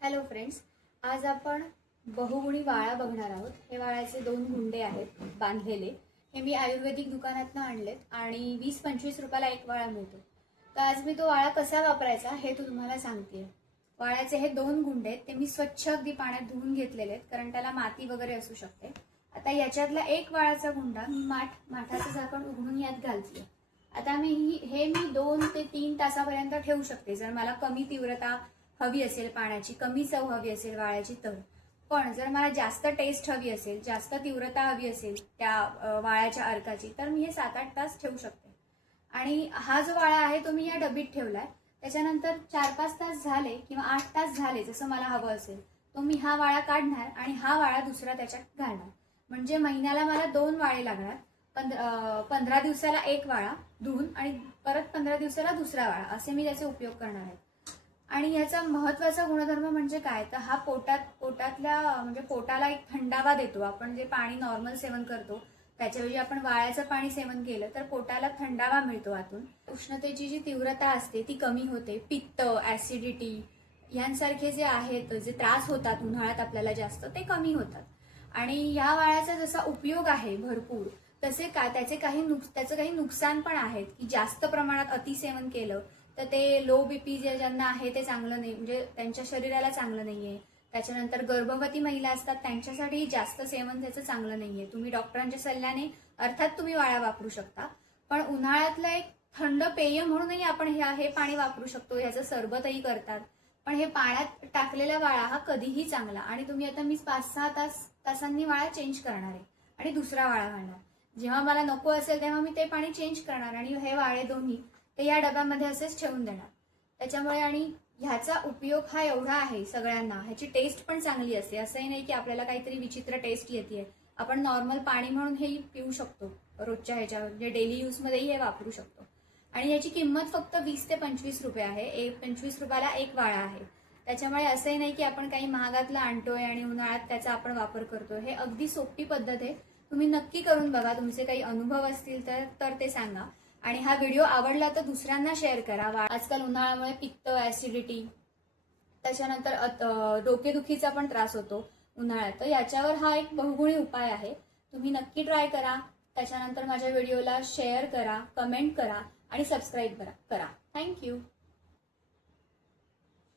Hello friends, आज आपण बहुगुणी वाळा बघणार आहोत। हे वाळ्याचे 2 गुंडे आहेत बांधलेले। हे मी आयुर्वेदिक दुकानातून आणलेत आणि 20-25 रुपयाला एक वाळा मिळतो। तर आज मी तो वाळा कसा वापरायचा हे तुम्हाला सांगते। वाळ्याचे हे 2 गुंडे आहेत, ते मी स्वच्छ अगदी पाण्यात धुवून घेतलेले आहेत, कारण त्याला माती वगैरे असू शकते। आता याच्यातला एक वाळाचा गुंडा मी माठाचं झाकण उघडून यात घालते। आता मी 2 ते 3 तासापर्यंत ठेवू शकते, जर मला कमी तीव्रता हवी असेल पाण्याची, कमी चव हवी असेल वाळ्याची तर। पण जर मला जास्त टेस्ट हवी असेल, जास्त तीव्रता हवी असेल त्या वाळ्याच्या अर्काची, तर मी हे 7-8 तास ठेवू शकते। आणि हा जो वाळा आहे तो मी या डबीत ठेवलाय। त्याच्यानंतर 4-5 तास झाले किंवा 8 तास झाले, जसं मला हवं असेल तो मी हा वाळा काढणार आणि हा वाळा दुसरा त्याच्यात घालणार। म्हणजे महिन्याला मला 2 वाळे लागणार। 15 दिवसाला एक वाळा धुवून आणि परत 15 दिवसाला दुसरा वाळा, असे मी त्याचे उपयोग करणार आहे। आणि याचा महत्त्वाचा गुणधर्म म्हणजे काय, तर हा पोटातल्या म्हणजे पोटाला एक थंडावा देतो। आपण जे पाणी नॉर्मल सेवन करतो त्याच्याऐवजी आपण वाळ्याचं पाणी सेवन केलं तर पोटाला थंडावा मिळतो आतून। उष्णतेची जी तीव्रता असते ती कमी होते। पित्त, ऍसिडिटी यांसारखे जे आहेत, जे त्रास होतात उन्हाळ्यात आपल्याला जास्त, ते कमी होतात। आणि या वाळ्याचा जसा उपयोग आहे भरपूर, त्याचे काही नुकसान पण आहेत की जास्त प्रमाणात अतिसेवन केलं तर ते लो बीपी ज्यांना आहे ते चांगलं नाही, म्हणजे त्यांच्या शरीराला चांगलं नाहीये। त्याच्यानंतर गर्भवती महिला असतात त्यांच्यासाठी जास्त सेवन त्याचं चांगलं नाहीये। तुम्ही डॉक्टरांच्या सल्ल्याने अर्थात तुम्ही वाळा वापरू शकता, पण उन्हाळ्यातलं एक थंड पेय म्हणूनही आपण हे पाणी वापरू शकतो। ह्याचं सरबतही करतात, पण हे पाण्यात टाकलेला वाळा हा कधीही चांगला। आणि तुम्ही आता मी 5-6 तासांनी वाळा चेंज करणार आहे आणि दुसरा वाळा घालणार। जेव्हा मला नको असेल तेव्हा मी ते पाणी चेंज करणार आणि हे वाळे दोन्ही ते या डब्यामध्ये असेच ठेवून देणार। त्याच्यामुळे आणि ह्याचा उपयोग हा एवढा आहे सगळ्यांना, ह्याची टेस्ट पण चांगली असते। असंही नाही की आपल्याला काहीतरी विचित्र टेस्ट येते। आपण नॉर्मल पाणी म्हणून हे पिऊ शकतो, रोजच्या ह्याच्या म्हणजे डेली यूज मध्येही हे वापरू शकतो। आणि याची किंमत फक्त 20 ते 25 रुपये आहे। 25 रुपयाला एक वाळा आहे। त्याच्यामुळे असंही नाही की आपण काही महागातलं आणतोय आणि उन्हाळ्यात त्याचा आपण वापर करतोय। हे अगदी सोपी पद्धत आहे, तुम्ही नक्की करून बघा। तुमचे काही अनुभव असतील तर ते सांगा। आणि हा व्हिडिओ आवडला तर दुसऱ्यांना शेअर करा। आजकाल उन्हाळ्यामुळे पित्त, ऍसिडिटी, त्याच्यानंतर डोकेदुखीचा पण त्रास होतो उन्हाळ्यात, तर याच्यावर हा एक बहुगुणी उपाय आहे। तुम्ही नक्की ट्राय करा। त्याच्यानंतर माझ्या व्हिडिओला शेअर करा, कमेंट करा आणि सबस्क्राईब करा। थँक्यू।